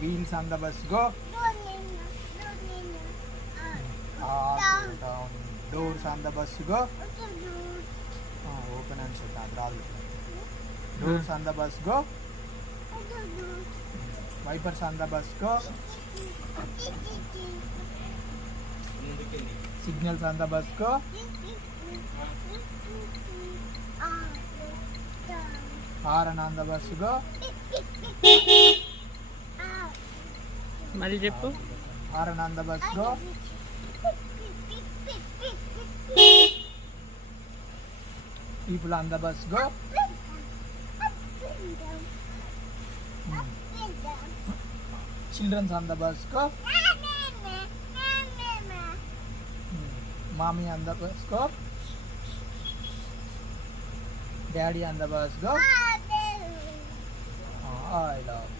Wheels on the bus go. Down. Doors on the bus go. Open and shut down. Doors on the bus go. Wipers on the bus go. Signals on the bus go. Horn on the bus go. మళ్ళీ చెప్పు. Horn on the bus go. People on the bus go. Children on the bus go. Mommy on the bus go. Daddy on the bus go. I love